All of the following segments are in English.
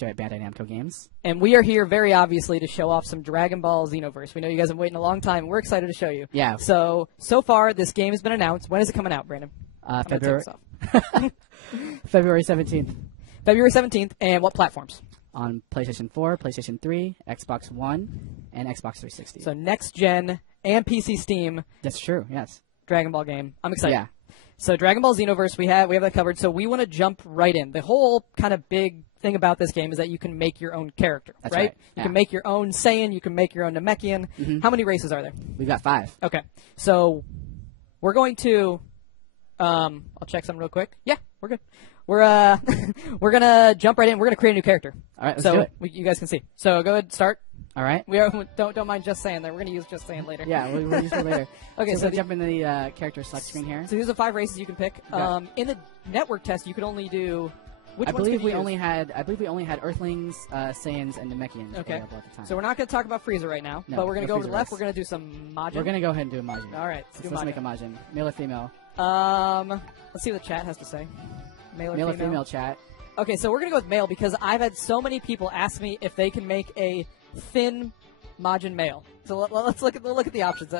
Here at Bandai Namco Games. And we are here very obviously to show off some Dragon Ball Xenoverse. We know you guys have been waiting a long time. We're excited to show you. Yeah. So far, this game has been announced. When is it coming out, Brandon? February 17th. February 17th. And what platforms? On PlayStation 4, PlayStation 3, Xbox One, and Xbox 360. So next gen and PC Steam. That's true, yes. Dragon Ball game. I'm excited. Yeah. So Dragon Ball Xenoverse, we have that covered. So we want to jump right in. The whole kind of big thing about this game is that you can make your own character, That's right? Yeah. You can make your own Saiyan. You can make your own Namekian. Mm-hmm. How many races are there? We've got 5. Okay. So we're going to I'll check some real quick. Yeah, we're good. We're we're gonna jump right in. We're gonna create a new character. All right, let's do it. You guys can see. So go ahead, start. All right. We are, don't mind Just Saying there. We're gonna use Just Saying later. Yeah, we'll use it later. Okay, so jump into the character select screen here. So these are 5 races you can pick. Okay. In the network test, you could only do. Which I ones believe could you use? I believe we only had Earthlings, Saiyans, and Namekians available at the time. So we're not going to talk about Frieza right now, No, but we're going to no go over to the left. Frieza We're going to do some Majin. We're going to go ahead and do a Majin. All right, So let's make a Majin. Male or female? Let's see what the chat has to say. Male or female chat. Okay, so we're going to go with male because I've had so many people ask me if they can make a thin Majin male. So let's look at the options.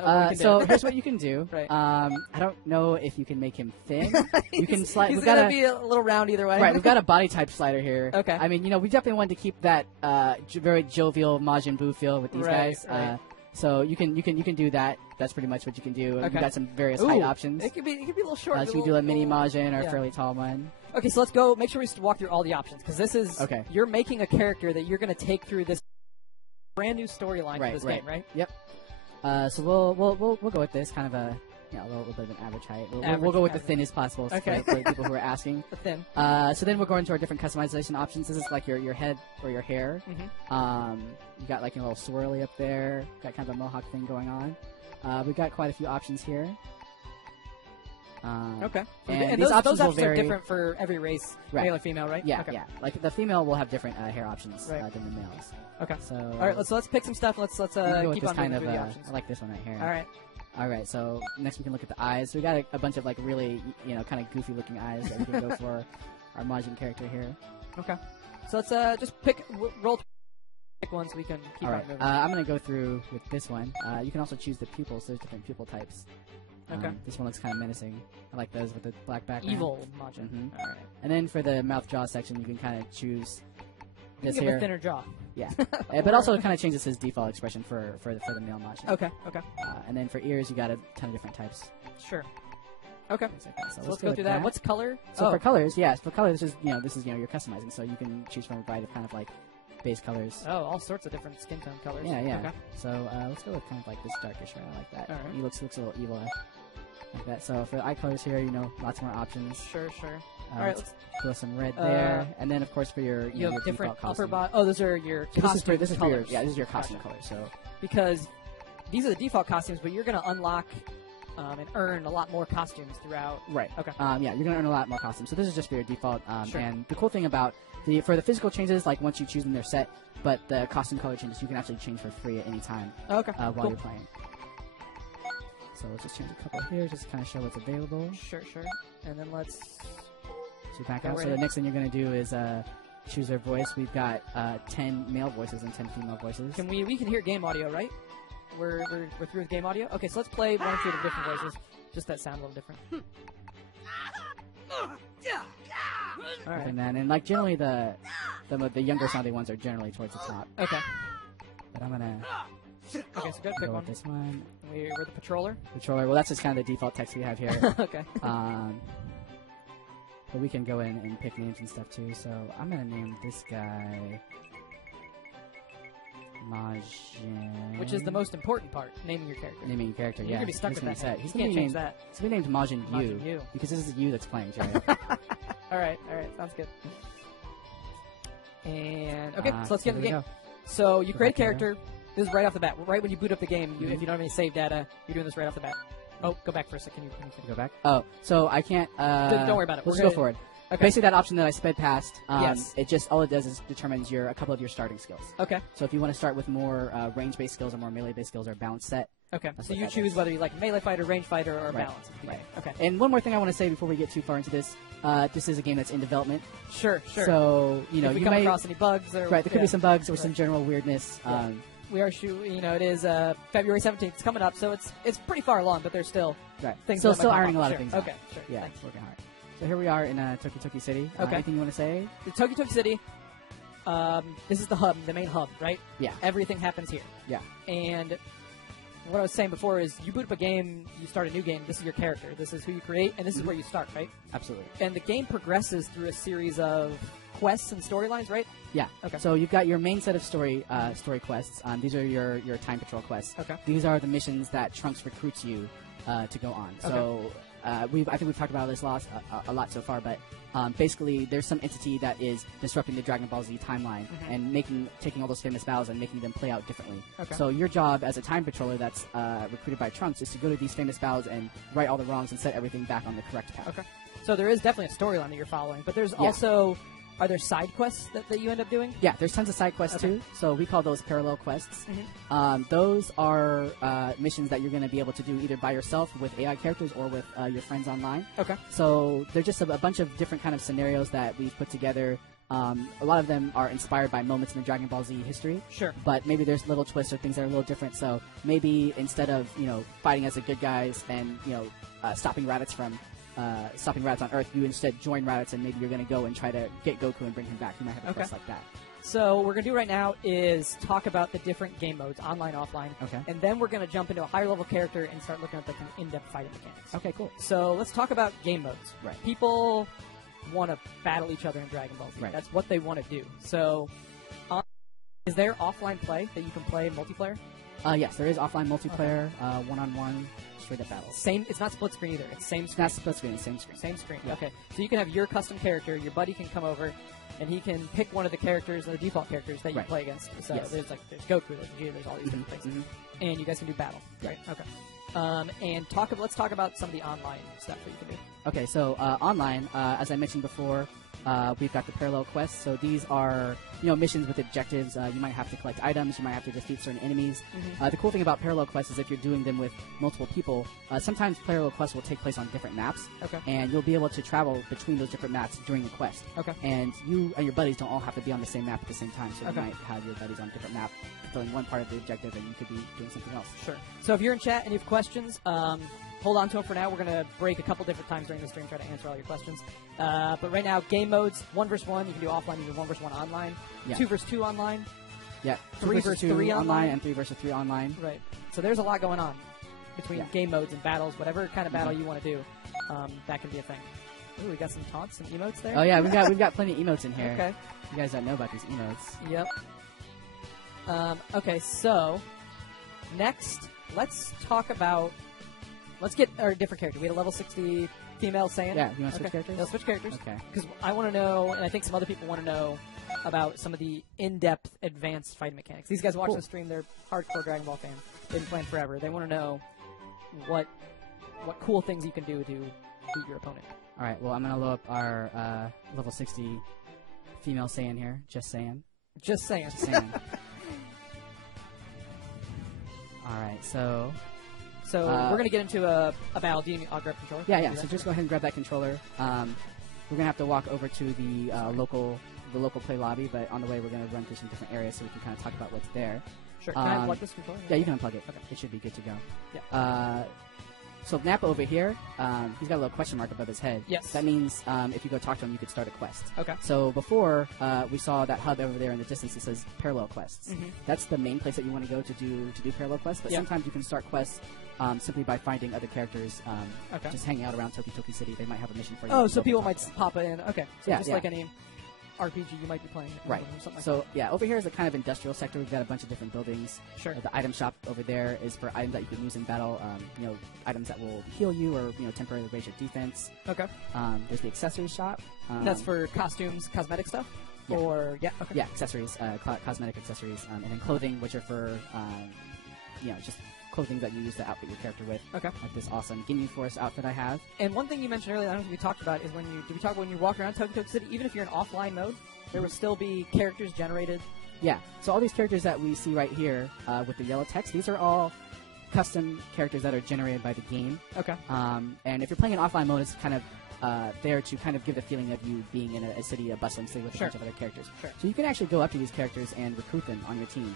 So here's what you can do. Right. I don't know if you can make him thin. You can slide. He's going to be a little round either way. Right. We've got a body type slider here. Okay. I mean, we definitely wanted to keep that very jovial Majin Buu feel with these guys. Right. So you can do that. That's pretty much what you can do. Okay. We've got some various height options. It could be a little short. So you can do a mini Majin or a fairly tall one. Okay, so let's go. Make sure we walk through all the options because this is you're making a character that you're going to take through this brand new storyline for this game, right? Yep. So we'll go with this kind of a little bit of an average height. We'll go with the thinnest possible for people who are asking. The thin. So then we'll go into our different customization options. This is like your head or your hair. Mm-hmm. You got like a little swirly up there. Got kind of a mohawk thing going on. We've got quite a few options here. Okay. And those options are vary. different for every race, male or female, right? Yeah, okay. yeah. Like the female will have different hair options than the males. Okay. So all right, let's pick some stuff. Let's keep on moving through the options. I like this one right here. All right. All right. So next we can look at the eyes. So we got a bunch of like really kind of goofy looking eyes that we can go for our Majin character here. Okay. So let's just roll. Pick one so we can keep on moving. I'm gonna go through with this one. You can also choose the pupils. So there's different pupil types. Okay. This one looks kind of menacing. I like those with the black background. Evil Majin. Mm-hmm. All right. And then for the mouth jaw section, you can kind of choose this give here. him a thinner jaw. Yeah. But also it kind of changes his default expression for the male Majin. Okay. Okay. And then for ears, you got a ton of different types. Sure. Okay. Like that. So let's go through that. What's color? So for colors, for colors, this is you're customizing, so you can choose from a variety of kind of like base colors. Oh, all sorts of different skin tone colors. Yeah, yeah. Okay. So let's go with kind of like this darkish red. I like that. All right. He looks a little evil. Like that. So for the eye colors here, lots more options. Sure. All right, let's throw some red there, and then of course for your you have your different default upper costume. body. Oh, those are your costume this is colors. this is your costume color. So because these are the default costumes, but you're going to unlock and earn a lot more costumes throughout. Right. Okay. You're going to earn a lot more costumes. So this is just for your default. Sure. And the cool thing about for the physical changes, like once you choose them, they're set. But the costume color changes, you can actually change for free at any time. Okay. While cool. you're playing. So let's just change a couple here, just to kind of show what's available. Sure. And then let's. So back out. So the next thing you're going to do is choose their voice. We've got 10 male voices and 10 female voices. We can hear game audio, right? We're through with game audio. Okay, so let's play one or two of the different voices. Just that sound a little different. All right. And like generally the younger sounding ones are generally towards the top. Okay. But I'm gonna. Okay, so go pick go one. with this one. We're the patroller. Patroller. Well, that's just kind of the default text we have here. Okay. But we can go in and pick names and stuff too. So I'm gonna name this guy Majin. Which is the most important part, naming your character. Naming your character, You're yeah. gonna be stuck with that. Set. He's gonna change that. He's gonna be named Majin Majin Yu. because this is you that's playing, Jerry. All right, sounds good. And okay, so let's get into the game. Go. So you create a character. This is right off the bat. Right when you boot up the game, if you don't have any save data, you're doing this right off the bat. Oh, go back for a second. Can you go back? Oh, so I can't. Don't worry about it. Let's go forward. Okay. Basically, that option that I sped past, yes. all it does is determines a couple of your starting skills. Okay. So if you want to start with more range-based skills or more melee-based skills or balance set. Okay. So you choose whether you like melee fighter, range fighter, or balance. Right. Okay. And one more thing I want to say before we get too far into this, this is a game that's in development. Sure. So, you know, if we you come may across any bugs or there could be some bugs or some general weirdness. Yeah. We are it is February 17th. It's coming up, so it's pretty far along, but there's still things. So that still might ironing come a up. lot of things. Okay, out. sure. Yeah, Thanks. working hard. So here we are in Toki City. Okay. Anything you want to say? The Toki City. This is the hub, the main hub, right? Yeah. Everything happens here. Yeah. And what I was saying before is you boot up a game, you start a new game, this is your character, this is who you create, and this is where you start, right? Absolutely. And the game progresses through a series of quests and storylines, right? Yeah. Okay. So you've got your main set of story quests. These are your time patrol quests. Okay. These are the missions that Trunks recruits you to go on. So I think we've talked about this a lot so far, but basically there's some entity that is disrupting the Dragon Ball Z timeline and taking all those famous battles and making them play out differently. Okay. So your job as a time patroller that's recruited by Trunks is to go to these famous battles and right all the wrongs and set everything back on the correct path. Okay. So there is definitely a storyline that you're following, but there's also... Are there side quests that you end up doing? Yeah, there's tons of side quests too. So we call those parallel quests. Those are missions that you're going to be able to do either by yourself with AI characters or with your friends online. Okay. So they're just a bunch of different kind of scenarios that we've put together. A lot of them are inspired by moments in the Dragon Ball Z history. Sure. But maybe there's little twists or things that are a little different. So maybe instead of fighting as the good guys and stopping Raditz on Earth, you instead join Raditz and maybe you're going to go and try to get Goku and bring him back. You might have a quest like that. So what we're going to do right now is talk about the different game modes, online, offline. Okay. And then we're going to jump into a higher level character and start looking at the kind of in-depth fighting mechanics. Okay, cool. So let's talk about game modes. Right. People want to battle each other in Dragon Ball Z. Right. That's what they want to do. So is there offline play that you can play multiplayer? Yes, there is offline multiplayer, one-on-one, straight-up battles. Same. It's not split screen either. It's same screen. Not split screen, same screen. Same screen. Yeah. Okay. So you can have your custom character. Your buddy can come over, and he can pick one of the characters, the default characters that you play against. So there's Goku, there's Vegeta, there's all these different things, and you guys can do battle. Right. Okay. And let's talk about some of the online stuff that you can do. Okay, so online, as I mentioned before, we've got the parallel quests. So these are missions with objectives. You might have to collect items. You might have to defeat certain enemies. The cool thing about parallel quests is if you're doing them with multiple people, sometimes parallel quests will take place on different maps. Okay. And you'll be able to travel between those different maps during the quest. Okay. And you and your buddies don't all have to be on the same map at the same time. So you might have your buddies on a different map fulfilling one part of the objective, and you could be doing something else. Sure. So if you're in chat and you have questions, hold on to them for now. We're going to break a couple different times during the stream, try to answer all your questions. But right now, game modes, 1 versus 1. You can do offline, you can do 1 versus 1 online. Yeah. 2 versus 2 online. Yeah. 3 versus 3 online. And 3 versus 3 online. Right. So there's a lot going on between game modes and battles. Whatever kind of battle you want to do, that can be a thing. Ooh, we got some taunts and emotes there. Oh yeah, we've got plenty of emotes in here. Okay. You guys don't know about these emotes. Yep. Okay, so next, let's get our different character. We had a level 60 female Saiyan. Yeah, you want to switch characters? Let's switch characters. Okay. Because I want to know, and I think some other people want to know about some of the in-depth, advanced fighting mechanics. These guys watching the stream, they're hardcore Dragon Ball fans. They've been playing forever. They want to know what cool things you can do to beat your opponent. All right. Well, I'm gonna load up our level 60 female Saiyan here. Just saying. Just saying. Just saying. All right. So we're going to get into a battle. Do you need I'll grab controller? Yeah. So just go ahead and grab that controller. We're going to have to walk over to the local play lobby, but on the way we're going to run through some different areas so we can kind of talk about what's there. Sure. Can I unplug this controller? Yeah, you can unplug it. Okay. It should be good to go. Yeah. So Nappa over here, he's got a little question mark above his head. Yes. That means if you go talk to him, you could start a quest. Okay. So before, we saw that hub over there in the distance that says parallel quests. That's the main place that you want to go to do parallel quests, but sometimes you can start quests simply by finding other characters just hanging out around Toki City. They might have a mission for you. Oh, so people might pop in. Okay. So yeah, just like any RPG you might be playing. Right. Or something like so, that. over here is a kind of industrial sector. We've got a bunch of different buildings. Sure. The item shop over there is for items that you can use in battle. Items that will heal you or, temporarily raise your defense. Okay. There's the accessories shop. That's for costumes, cosmetic stuff? Yeah. Or, yeah, okay. Yeah, accessories, cosmetic accessories. And then clothing, which are for, just clothing that you use to outfit your character with. Okay. Like this awesome Ginyu Force outfit I have. And one thing you mentioned earlier, I don't think we talked about, is when you walk around Toki City, even if you're in offline mode, there will still be characters generated. Yeah. So all these characters that we see right here with the yellow text, these are all custom characters that are generated by the game. Okay. And if you're playing in offline mode, it's kind of there to kind of give the feeling of you being in a city, a bustling city with a bunch of other characters. Sure. So you can actually go up to these characters and recruit them on your team.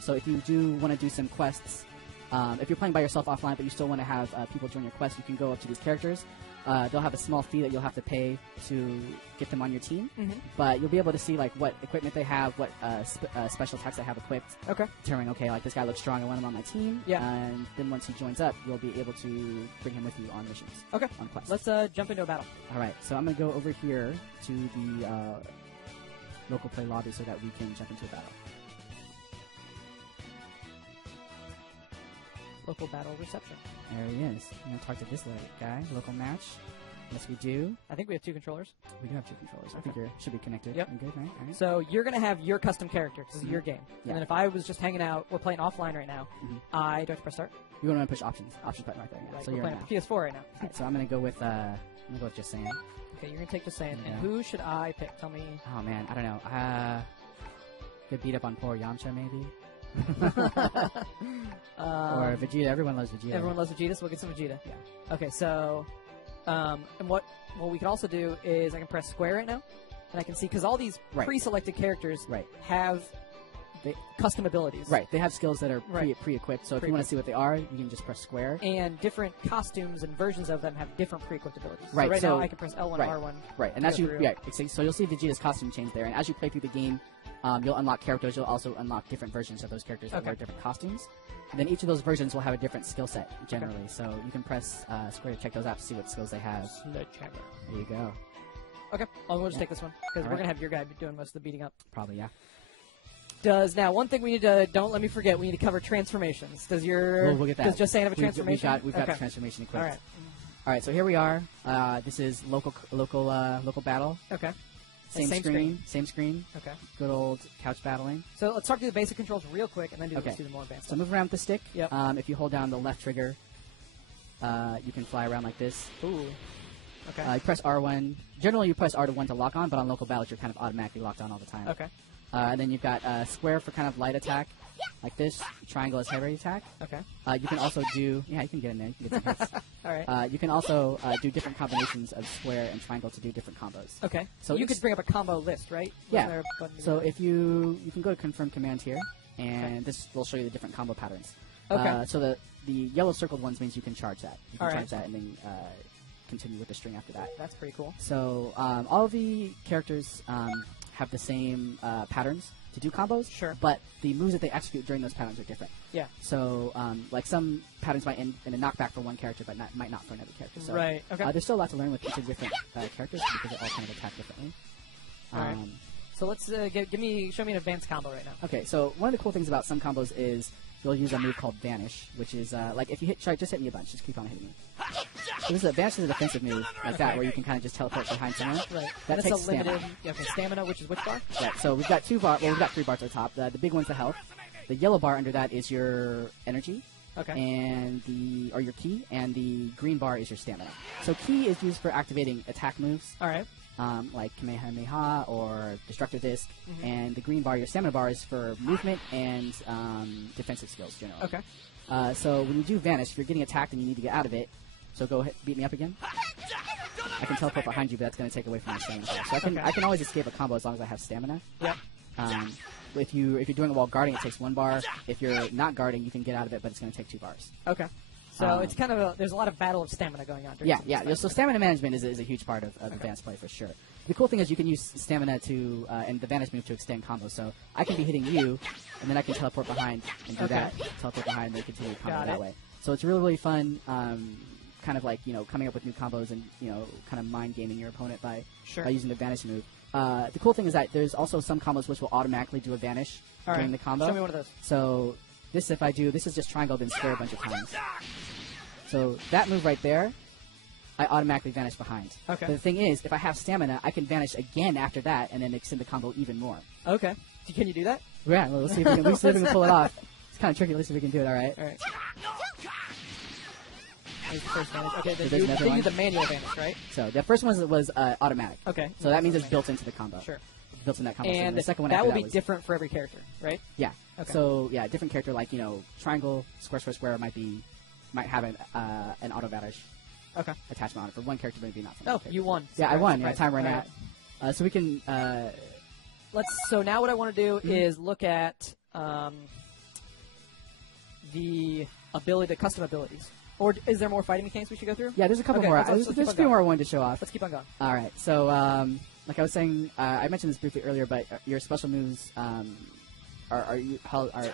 So if you do want to do some quests, if you're playing by yourself offline but you still want to have people join your quest, you can go up to these characters. They'll have a small fee that you'll have to pay to get them on your team, but you'll be able to see like what equipment they have, what special attacks they have equipped. Okay. Determining, okay, like this guy looks strong, I want him on my team. Yeah. And then once he joins up, you'll be able to bring him with you on missions. Okay. On quests. Let's jump into a battle. All right. So I'm gonna go over here to the local play lobby so that we can jump into a battle. Local battle reception. There he is. I'm gonna talk to this guy. Local match. Yes, we do. I think we have 2 controllers. We do have 2 controllers. I think you should be connected. Yep. Good, right? All right. So you're going to have your custom character. This is your game. Yeah. And then if I was just hanging out, we're playing offline right now, I don't have to press start. You want to push options. Options button right there. Yeah. Right, So we're you're playing now. PS4 right now. All right, so I'm gonna go with just saying. Okay, you're going to take just saying. Yeah. And who should I pick? Tell me. Oh man, I don't know. Could beat up on poor Yamcha maybe. Or Vegeta. Everyone loves Vegeta. Everyone loves Vegeta, so we'll get some Vegeta. Yeah. Okay, so, and what we can also do is I can press square right now, and I can see, because all these pre-selected characters have custom abilities. Right. They have skills that are Right. pre-equipped, so if you want to see what they are, you can just press square. And different costumes and versions of them have different pre-equipped abilities. Right, So right so- now I can press L1, right. R1. Right, and to as go you, through. so you'll see Vegeta's costume change there, and as you play through the game, you'll unlock characters. You'll also unlock different versions of those characters that wear different costumes. And then each of those versions will have a different skill set, generally. So you can press square to check those out to see what skills they have. Sledgehammer. There you go. Okay, we'll just take this one, because we're right. going to have your guy doing most of the beating up. Probably, yeah. Now, one thing we need to, don't let me forget, we need to cover transformations. Does your, We'll get that. does just saying have a transformation? We've got the transformation equipped. All right. All right, so here we are. This is local battle. Okay. Same screen. Okay. Good old couch battling. So let's talk through the basic controls real quick, and then Okay. let's do the more advanced So stuff. move around with the stick. Yep. If you hold down the left trigger, you can fly around like this. Ooh. Okay. You press R1. Generally, you press R1 to lock on, but on local battles, you're kind of automatically locked on all the time. Okay. And then you've got square for kind of light attack, like this. Triangle is heavy attack. Okay. You can also do... Yeah, you can get in there. You can get some hits. All right. You can also do different combinations of square and triangle to do different combos. Okay. So you each- could bring up a combo list, right? Yeah. Wasn't there a button to So do that? if you can go to confirm command here, and this will show you the different combo patterns. Okay. So the yellow circled ones means you can charge that. You can All right. charge that and then continue with the string after that. That's pretty cool. So all of the characters have the same patterns to do combos. Sure. But the moves that they execute during those patterns are different. Yeah. So like some patterns might end in a knockback for one character, but might not for another character. So, Right. Okay. there's still a lot to learn with each of the different characters because they all kind of attack differently. All right. So let's show me an advanced combo right now. Okay, so one of the cool things about some combos is you'll use a move called Vanish, which is like if you just hit me a bunch, just keep on hitting me. So this is Vanish is a defensive move like that, where you can kind of just teleport behind someone. Right. That and takes it's a limited stamina. stamina, which is which bar? Yeah, so we've got 2 bars. Well, we've got 3 bars at the top. The big one's the health. The yellow bar under that is your energy. Okay. And your key, and the green bar is your stamina. So key is used for activating attack moves. All right. Like Kamehameha or Destructive Disc, and the green bar, your stamina bar, is for movement and defensive skills generally. Okay. So when you do Vanish, if you're getting attacked and you need to get out of it, so go ahead, beat me up again. I can teleport behind you, but that's going to take away from my stamina. So I can always escape a combo as long as I have stamina. Yep. If you're doing it while guarding, it takes 1 bar. If you're not guarding, you can get out of it, but it's going to take 2 bars. Okay. So it's kind of there's a lot of battle of stamina going on. Yeah. So stamina management is a huge part of advanced play for sure. The cool thing is you can use stamina to and the Vanish move to extend combos. So I can be hitting you, and then I can teleport behind and do that. Teleport behind and then continue the combo that way. So it's really fun. Kind of like coming up with new combos and kind of mind gaming your opponent by using the Vanish move. The cool thing is that there's also some combos which will automatically do a Vanish during the combo. Show me one of those. So this is just triangle then square a bunch of times. So that move right there, I automatically vanish behind. Okay. But the thing is, if I have stamina, I can vanish again after that and then extend the combo even more. Okay. Can you do that? Yeah, well, let's see if we can pull it off. It's kind of tricky. Let's see if we can do it, all right? All right. There's the first vanish. Okay, So then there's you another use the manual vanish, right? So the first one was automatic. Okay. So that means it's built into the combo. Sure. Built in that combo. And so the second one that after will be was, different for every character, right? Yeah. Okay. So yeah, different character like triangle, square, might have an auto vanish. attachment on it for one character, maybe not. Oh, you won. Yeah, I won. Yeah, time ran out. So we can. So now what I want to do is look at the custom abilities. Or is there more fighting mechanics we should go through? Yeah, there's a couple more. There's a few more I wanted to show off. Let's keep on going. All right. So, like I was saying, I mentioned this briefly earlier, but your special moves are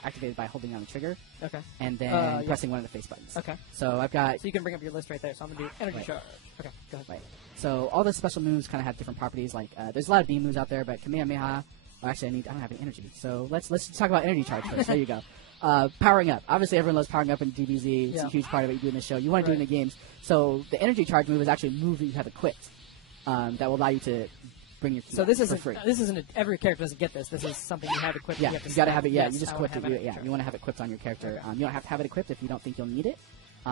activated by holding down the trigger. Okay. And then pressing one of the face buttons. Okay. So I've got. So you can bring up your list right there. So I'm gonna do energy charge. Okay. Go ahead. Right. So all the special moves kind of have different properties. Like there's a lot of beam moves out there, but Kamehameha. Well, actually, I don't have any energy. So let's talk about energy charge first. There you go. Powering up. Obviously, everyone loves powering up in DBZ. It's a huge part of what you do in the show. You want to do it in the games. So the energy charge move is actually a move that you have equipped that will allow you to bring your key for free. This isn't every character doesn't get this. This is something you have equipped. Yeah, you got to have it. Yeah, you just equipped it. You want to have it equipped on your character. You don't have to have it equipped if you don't think you'll need it.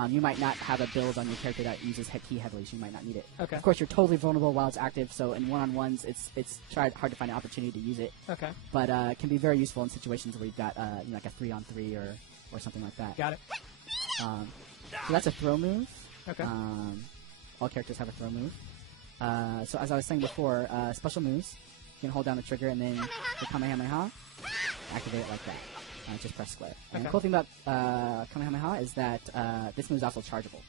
You might not have a build on your character that uses key heavily, so you might not need it. Okay. Of course, you're totally vulnerable while it's active, so in one-on-ones, it's hard to find an opportunity to use it. Okay. But it can be very useful in situations where you've got like a 3-on-3 or something like that. Got it. So that's a throw move. Okay. All characters have a throw move. So as I was saying before, special moves, you can hold down the trigger and then the Kamehameha, activate it like that. Just press square. And the cool thing about Kamehameha is that this move is also chargeable.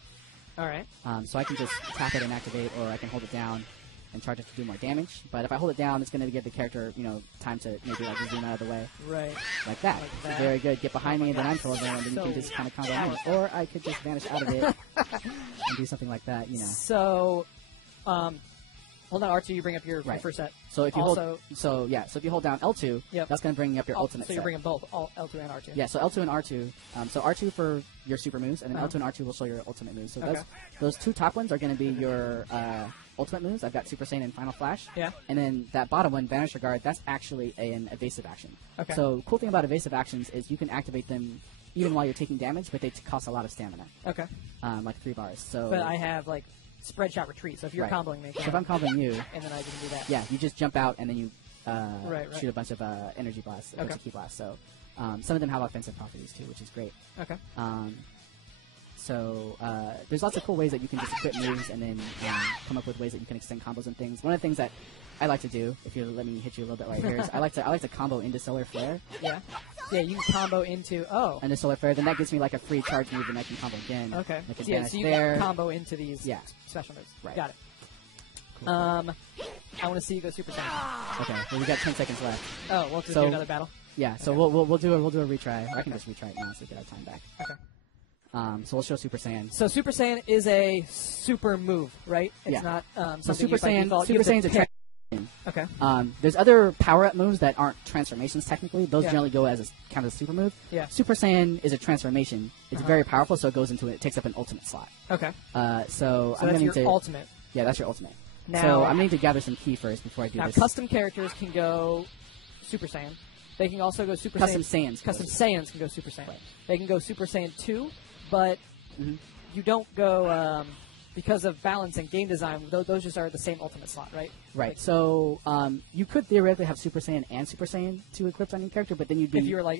All right. So I can just tap it and activate, or I can hold it down and charge it to do more damage. But if I hold it down, it's going to give the character, time to maybe like zoom out of the way. Right. Like that. Very good. Get behind me, then I'm full of and then you can just kind of combo me. Or I could just vanish out of it and do something like that. So, hold on R2. You bring up your first set. So if you if you hold down L2, that's going to bring up your ultimate. So you're bringing both L2 and R2. Yeah. So L2 and R2. So R2 for your super moves, and then L2 and R2 will show your ultimate moves. So those two top ones are going to be your ultimate moves. I've got Super Saiyan and Final Flash. Yeah. And then that bottom one, Vanisher Guard, that's actually an evasive action. Okay. So cool thing about evasive actions is you can activate them even while you're taking damage, but they cost a lot of stamina. Okay. Like 3 bars. So. But I have like spread shot retreat. So if you're comboing me, so if I'm comboing you, and then I can do that. Yeah, you just jump out and then you shoot a bunch of energy blasts, a bunch of key blasts. So some of them have offensive properties too, which is great. Okay. So there's lots of cool ways that you can just equip moves and then come up with ways that you can extend combos and things. One of the things that I like to do, if you let me hit you a little bit right here, is I like to combo into Solar Flare. Yeah. Yeah, you can combo into into Solar Flare. Then that gives me like a free charge move, and I can combo again. Okay. So you can combo into these special moves. Right. Got it. Cool. I want to see you go Super Saiyan. Okay. Well, we got 10 seconds left. Oh, we'll just do another battle. Yeah. So we'll do a retry. Or I can just retry it now so we get our time back. Okay. So we'll show Super Saiyan. So Super Saiyan is a super move, right? It's not so Super Saiyan. Super Saiyan's a transformation. Okay. There's other power-up moves that aren't transformations technically. Those generally go as count as a super move. Yeah. Super Saiyan is a transformation. It's very powerful, so it takes up an ultimate slot. Okay. So I'm going to that's your ultimate. Yeah, that's your ultimate. Now, so I'm going to gather some key first before I do this. Now, custom characters can go Super Saiyan. They can also go Super Custom Saiyan. Saiyans. Custom Saiyans can go Super Saiyan. Right. They can go Super Saiyan 2, but you don't go because of balance and game design. Those just are the same ultimate slot, right? Right. Like, so you could theoretically have Super Saiyan and Super Saiyan 2 equipped on your character, but then you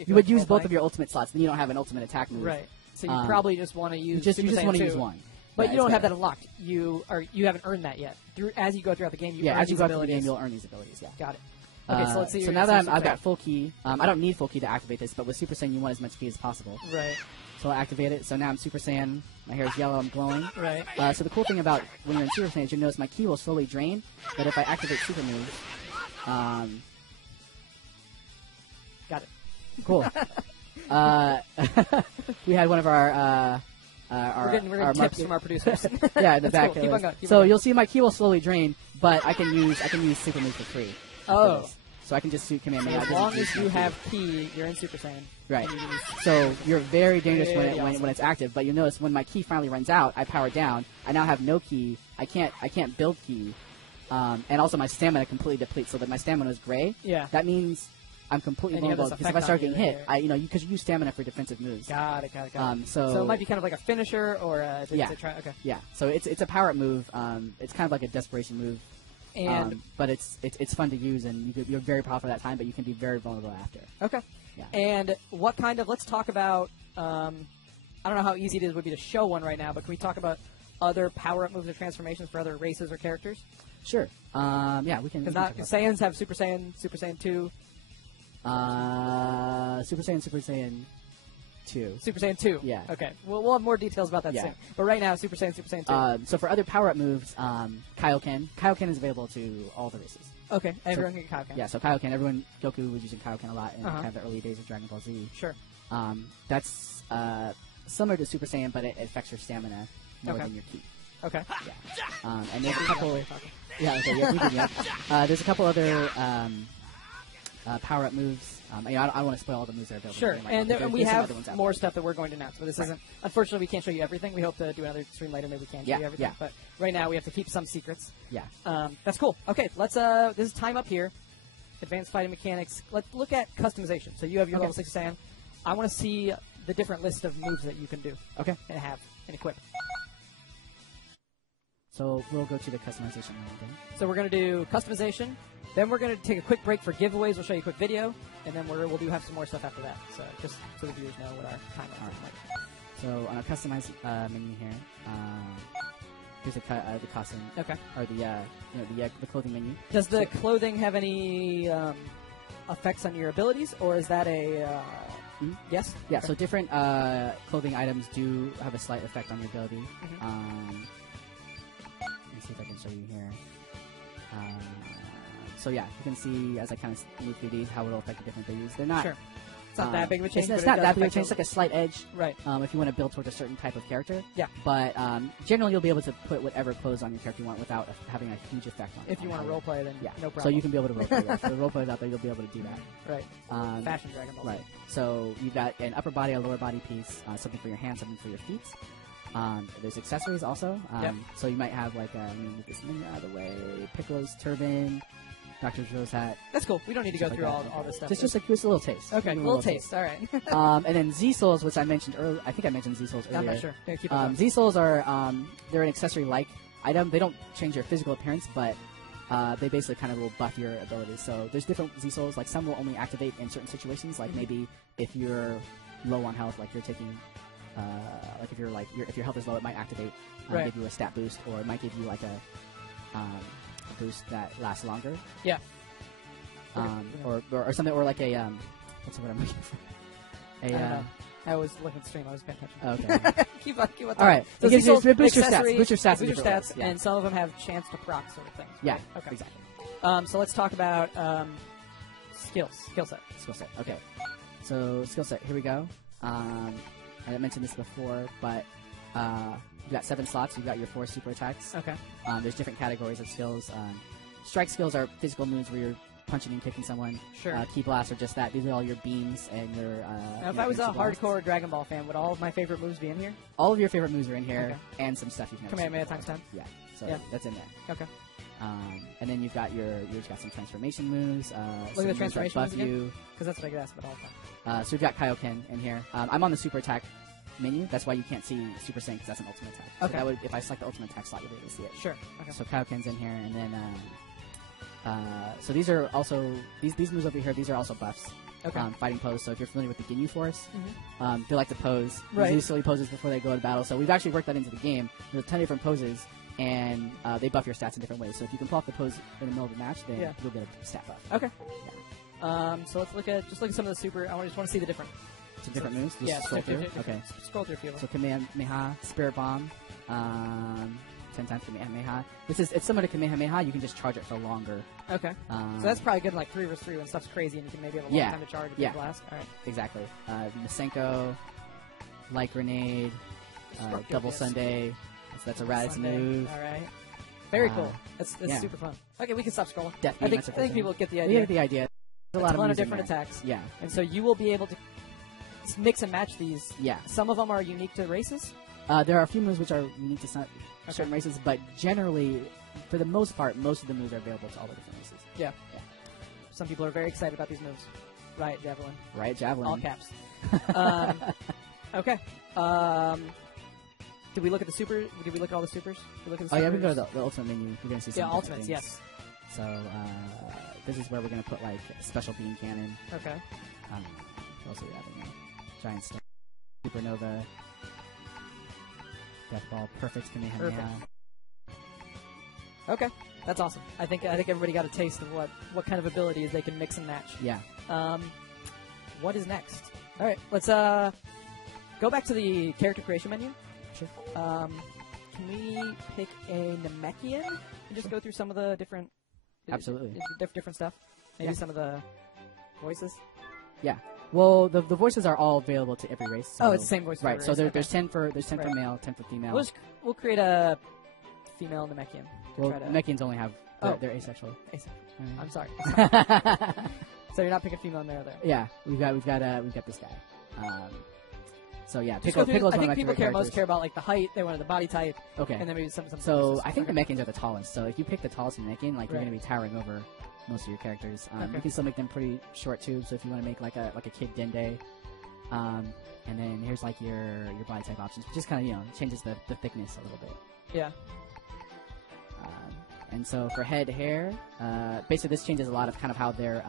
would use both of your ultimate slots. Then you don't have an ultimate attack move. Right. So you probably just want to use. You just want to use one. But you don't have that unlocked. You haven't earned that yet. As you go throughout the game, as you go through the game, you'll earn these abilities. Yeah. Got it. Okay, so let's see. So now that I've got full key, I don't need full key to activate this, but with Super Saiyan, you want as much key as possible. Right. So I'll activate it. So now I'm Super Saiyan. My hair is yellow. I'm glowing. Right. So the cool thing about when you're in Super Saiyan is you'll notice my key will slowly drain, but if I activate super moves, got it. Cool. We had one of our we're getting tips from our producers. Yeah, in the back. Cool. Keep on going. So you'll see my key will slowly drain, but I can use super moves for free. Oh. So I can just Kamehameha. As long as you have key, you're in Super Saiyan. Right. So you're very dangerous when it's active. But you'll notice when my key finally runs out, I power down. I now have no key. I can't build key, and also my stamina completely depletes. So that my stamina is gray. Yeah. That means I'm completely vulnerable because if I start getting hit, because you use stamina for defensive moves. Got it. So it might be kind of like a finisher or okay. Yeah. So it's a power up move. It's kind of like a desperation move. And but it's fun to use, and you're very powerful at that time, but you can be very vulnerable after. Okay. Yeah. And what kind of? Let's talk about. I don't know how easy it would be to show one right now, but can we talk about other power-up moves or transformations for other races or characters? Sure. Yeah, we can. Because Saiyans have Super Saiyan, Super Saiyan 2. Super Saiyan 2. Super Saiyan 2. Yeah. Okay. We'll have more details about that soon. But right now, Super Saiyan 2. So for other power-up moves, Kaioken. Kaioken is available to all the races. Okay. Everyone can get Kaioken. Yeah, so Kaioken, Goku was using Kaioken a lot in kind of the early days of Dragon Ball Z. Sure. That's similar to Super Saiyan, but it affects your stamina more than your ki. Okay. Yeah. And there's a couple... Yeah, okay, yeah. There's a couple other power-up moves. I don't want to spoil all the moves that are available. Sure, and we have more stuff that we're going to announce, but this isn't... Unfortunately, we can't show you everything. We hope to do another stream later. Maybe we can show you everything. But right now, we have to keep some secrets. Yeah. That's cool. Okay, let's... this is time up here. Advanced fighting mechanics. Let's look at customization. So you have your level 6 Saiyan. I want to see the different list of moves that you can do. Okay. And have and equip. So we'll go to the customization now. Okay? So we're going to do customization. Then we're going to take a quick break for giveaways. We'll show you a quick video. And then we'll have some more stuff after that. So just so the viewers know what our timeline is like. So on our customize menu here, here's the costume. Okay. Or the clothing menu. Does the clothing have any effects on your abilities, or is that a... Yes? Yeah, okay. So different clothing items do have a slight effect on your ability. Let's see if I can show you here. So yeah, you can see as I kind of move through these how it'll affect the different abilities. They're not... Sure. It's not that big of a change. It's not that big of a change. It's like a slight edge. Right. If you want to build towards a certain type of character. Yeah. But generally, you'll be able to put whatever clothes on your character you want without having a huge effect on it. If you want to roleplay, then no problem. So you can be able to roleplay. Yeah. So the roleplayers out there, you'll be able to do that. Right. Fashion Dragon Ball. Right. So you've got an upper body, a lower body piece, something for your hands, something for your feet. There's accessories also. So you might have like move this thing out of the way, Piccolo's turban, Dr. Joe's hat. That's cool. We don't need to go through all this stuff. Just a little taste. Okay, a little taste. All right. And then Z-Souls, which I mentioned earlier. I think I mentioned Z-Souls earlier. I'm not sure. Yeah, keep it Z-Souls are they're an accessory-like item. They don't change your physical appearance, but they basically kind of will buff your abilities. So there's different Z-Souls. Like some will only activate in certain situations. Like maybe if you're low on health, like you're taking, like if your health is low, it might activate, give you a stat boost, or it might give you like a boost that lasts longer. Yeah. Or something, or like a what's the word I'm looking for? I was looking at the stream. I was paying attention. Okay. keep on. All right. So boost your stats. Boost your stats. Boost your stats, and some of them have chance to proc sort of things. Right? Yeah. Okay. Exactly. So let's talk about skill set. Okay. So skill set. Here we go. I mentioned this before, but you've got 7 slots. You've got your 4 super attacks. Okay. There's different categories of skills. Strike skills are physical moves where you're punching and kicking someone. Sure. Key blasts are just that. These are all your beams and your... now, if I was a hardcore Dragon Ball fan, would all of my favorite moves be in here? All of your favorite moves are in here, and some stuff you've never seen. Kamehameha times 10? Yeah. So that's in there. Okay. And then you've got you've got some transformation moves. Look at the transformation moves again? Because that's what I get asked about all the time. So we've got Kaioken in here. I'm on the super attack menu. That's why you can't see Super Saiyan, because that's an ultimate attack. So Okay. if I select the ultimate attack slot, you'll be able to see it. Sure. Okay. So Kaioken's in here, and then so these are also these moves over here. These are also buffs. Okay. Fighting pose. So if you're familiar with the Ginyu Force, they like to pose. Right. These silly poses before they go into battle. So we've actually worked that into the game. There's a ton of different poses, and they buff your stats in different ways. So if you can pull off the pose in the middle of the match, then you'll get a stat buff. Okay. Yeah. So let's look at some of the super. I just want to see the different. Some different moves. Just scroll through. Okay. Scroll through a few. So Kamehameha, Spirit Bomb, 10 times Kamehameha. It's similar to Kamehameha. You can just charge it for longer. Okay. So that's probably good in like 3 vs 3 when stuff's crazy and you can maybe have a long time to charge a big blast. All right. Exactly. Masenko, Light Grenade, Double Sunday. That's a Raditz move. All right. Very cool. That's super fun. Okay, we can stop scrolling. I think people get the idea. We get the idea. There's a lot of different attacks. Yeah. And so you will be able to mix and match these. Yeah. Some of them are unique to races. There are a few moves which are unique to certain races, but generally, for the most part, most of the moves are available to all the different races. Yeah. Some people are very excited about these moves. Riot Javelin. Riot Javelin. All caps. Okay. Did we look at the super? Did we look at all the supers? Did we look at the supers? Yeah, we can go to the ultimate menu. You're going to see some ultimates, things. yes. So, this is where we're going to put, like, special beam cannon. Okay. What else do we have in there? Giant Stone. Supernova. Death Ball, perfect Kamehameha. Perfect. Okay, that's awesome. I think everybody got a taste of what kind of abilities they can mix and match. Yeah. What is next? All right, let's go back to the character creation menu. Sure. Can we pick a Namekian and just go through some of the different Absolutely different stuff? Maybe some of the voices. Yeah. Well, the voices are all available to every race. So it's the same voice. Right. So okay. there's 10 for male, 10 for female. We'll create a female Namekian. Well, Namekians only have they're asexual. Asexual. I'm sorry. So you're not picking female and male there. Yeah, we've got this guy. So yeah, Piccolo's one of my I think people characters. care about like the height. They wanted the body type. Okay. And then maybe some. So I think the Namekians are the tallest. So if you pick the tallest Namekian, like you're going to be towering over most of your characters. You can still make them pretty short too. So if you want to make like a kid Dende, and then here's like your body type options, which just kind of changes the thickness a little bit. Yeah. And so for head hair, basically this changes a lot of kind of how their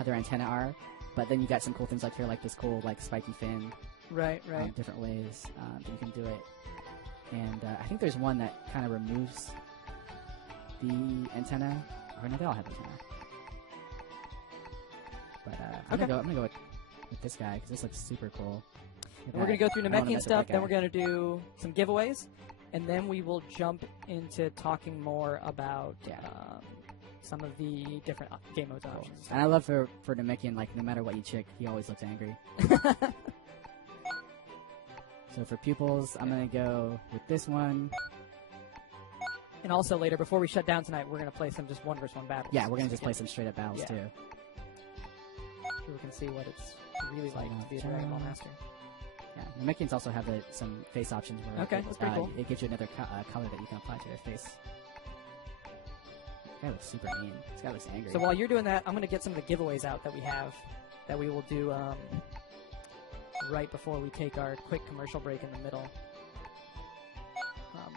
antennae are. But then you got some cool things like here, like this cool like spiky fin. Right. Different ways that you can do it. And I think there's one that kind of removes the antenna. Or no, they all have antenna. But I'm gonna go with this guy because this looks super cool. We're gonna go through Namekian stuff. Then we're gonna do some giveaways, and then we will jump into talking more about some of the different game modes options. And I love for Namekian, like no matter what you chick, he always looks angry. So for pupils, I'm going to go with this one. And also later, before we shut down tonight, we're going to play some just 1v1 battles. Yeah, we're going to just play some straight up battles too. So we can see what it's really like to be a Dragon Ball Master. Yeah, Namekians also have some face options where that's pretty cool. It gives you another color that you can apply to their face. This guy looks super mean. This guy looks angry. So while you're doing that, I'm going to get some of the giveaways out that we have that we will do right before we take our quick commercial break in the middle.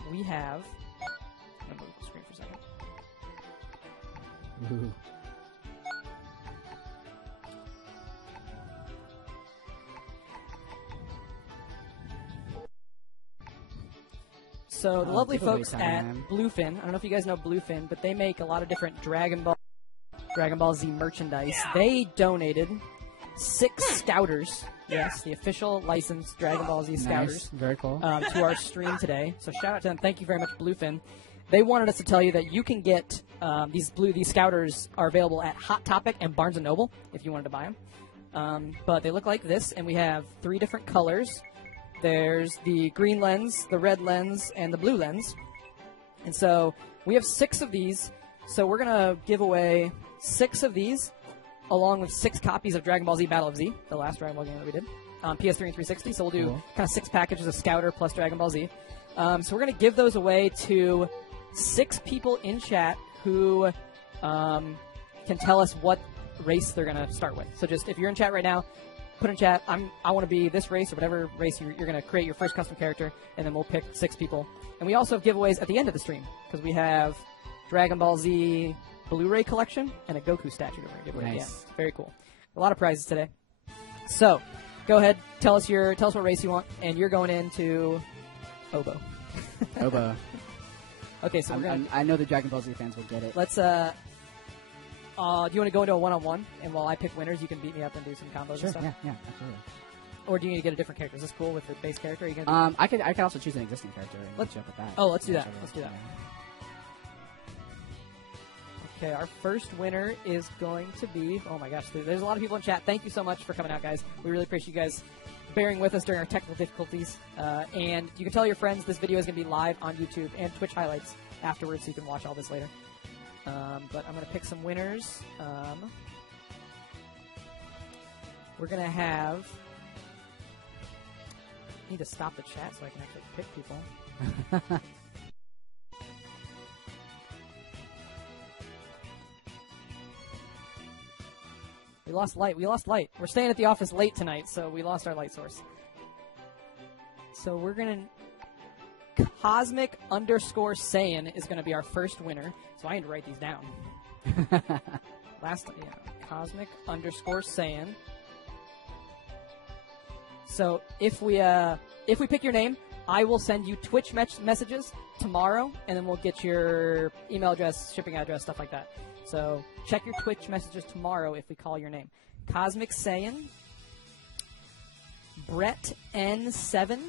We have... I'm going to move the screen for a second. Ooh. So the lovely folks at Bluefin, I don't know if you guys know Bluefin, but they make a lot of different Dragon Ball Z merchandise. Yeah. They donated 6 Scouters, yes, the official licensed Dragon Ball Z Scouters, nice. Very cool, to our stream today. So shout out to them. Thank you very much, Bluefin. They wanted us to tell you that you can get these Scouters are available at Hot Topic and Barnes & Noble if you wanted to buy them. But they look like this, and we have 3 different colors. There's the green lens, the red lens, and the blue lens. And so we have 6 of these. So we're going to give away 6 of these, along with 6 copies of Dragon Ball Z Battle of Z, the last Dragon Ball game that we did, on PS3 and 360. So we'll do kind of 6 packages of Scouter plus Dragon Ball Z. So we're going to give those away to 6 people in chat who can tell us what race they're going to start with. So just if you're in chat right now, put in chat, I want to be this race or whatever race you're going to create your first custom character, and then we'll pick 6 people. And we also have giveaways at the end of the stream because we have Dragon Ball Z Blu-ray collection and a Goku statue that we're going to give away. Nice. Yeah, very cool. A lot of prizes today. So go ahead, tell us what race you want, and you're going into Obo. Obo. Okay, so I know the Dragon Ball Z fans will get it. Let's do you want to go into a one-on-one, and while I pick winners, you can beat me up and do some combos and stuff? Yeah, absolutely. Or do you need to get a different character? Is this cool with the base character? Are you gonna I could also choose an existing character and let's jump with that. Oh, let's do that. Let's do that. Okay, our first winner is going to be... Oh my gosh, there's a lot of people in chat. Thank you so much for coming out, guys. We really appreciate you guys bearing with us during our technical difficulties. And you can tell your friends this video is going to be live on YouTube and Twitch highlights afterwards, so you can watch all this later. But I'm going to pick some winners. We're going to have... I need to stop the chat so I can actually pick people. We lost light. We're staying at the office late tonight, so we lost our light source. So we're going to... Cosmic_Saiyan is going to be our first winner. So I need to write these down. Cosmic_Saiyan. So if we pick your name, I will send you Twitch messages tomorrow, and then we'll get your email address, shipping address, stuff like that. So check your Twitch messages tomorrow if we call your name. Cosmic Saiyan, Brett N7,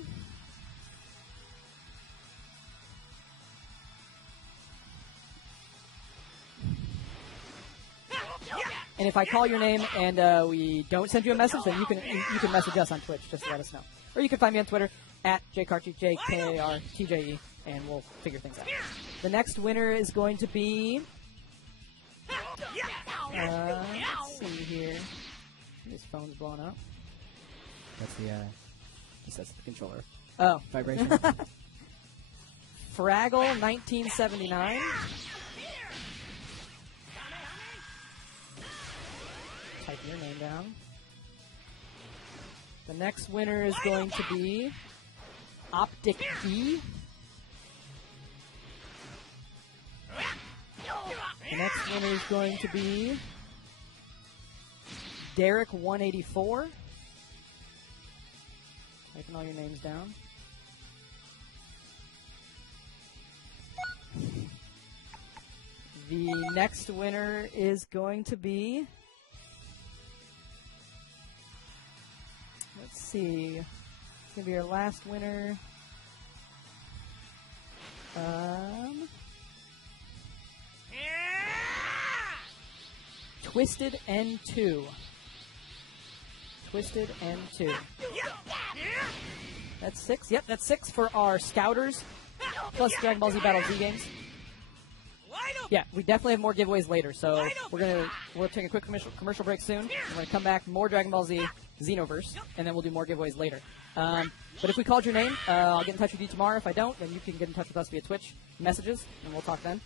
and if I call your name and we don't send you a message, then you can message us on Twitch just to let us know. Or you can find me on Twitter at jkartje, JKARTJE, and we'll figure things out. The next winner is going to be... let's see here. This phone's blowing up. That's the controller. Oh. Vibration. Fraggle 1979. Type your name down. The next winner is going to be Optic D. The next winner is going to be Derek 184. Typing all your names down. The next winner is going to be... Let's see. It's going to be our last winner. Twisted N2. Twisted N2. That's 6. Yep, that's 6 for our Scouters plus Dragon Ball Z Battle Z games. Yeah, we definitely have more giveaways later, so we'll take a quick commercial break soon. We're gonna come back, more Dragon Ball Z, Xenoverse, and then we'll do more giveaways later. But if we called your name, I'll get in touch with you tomorrow. If I don't, then you can get in touch with us via Twitch messages, and we'll talk then.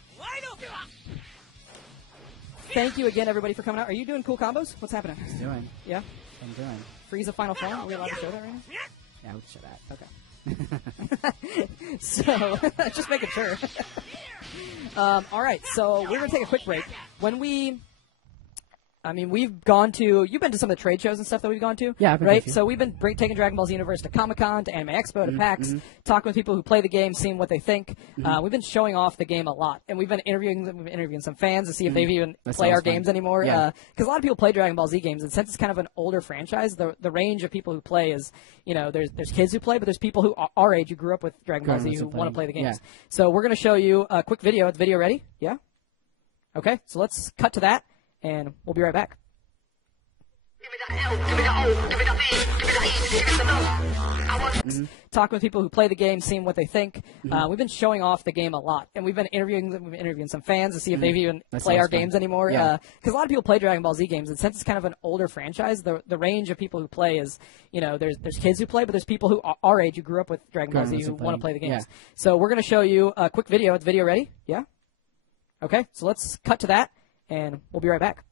Thank you again, everybody, for coming out. Are you doing cool combos? What's happening? I'm doing. Yeah? I'm doing. Frieza Final Form? Are we allowed to show that right now? Yeah, we can show that. Okay. So, just making sure. All right, so we're going to take a quick break. We've gone to, you've been to some of the trade shows and stuff that we've gone to? Yeah, I've been right? to a few. So we've been taking Dragon Ball Xenoverse to Comic-Con, to Anime Expo, to PAX, talking with people who play the game, seeing what they think. We've been showing off the game a lot, and we've been interviewing some fans to see if they even play our games anymore. Because a lot of people play Dragon Ball Z games, and since it's kind of an older franchise, the range of people who play is, there's kids who play, but there's people who are our age who grew up with Dragon Ball Z who want to play the games. Yeah. So we're going to show you a quick video. Is the video ready? Yeah? Okay, so let's cut to that, and we'll be right back. Talking with people who play the game, seeing what they think. We've been showing off the game a lot, and we've been interviewing some fans to see if they even play our games anymore. Because a lot of people play Dragon Ball Z games, and since it's kind of an older franchise, the range of people who play is, there's kids who play, but there's people who are our age who grew up with Dragon Ball Z who want to play the games. So we're going to show you a quick video. Is the video ready? Yeah? Okay, so let's cut to that, and we'll be right back.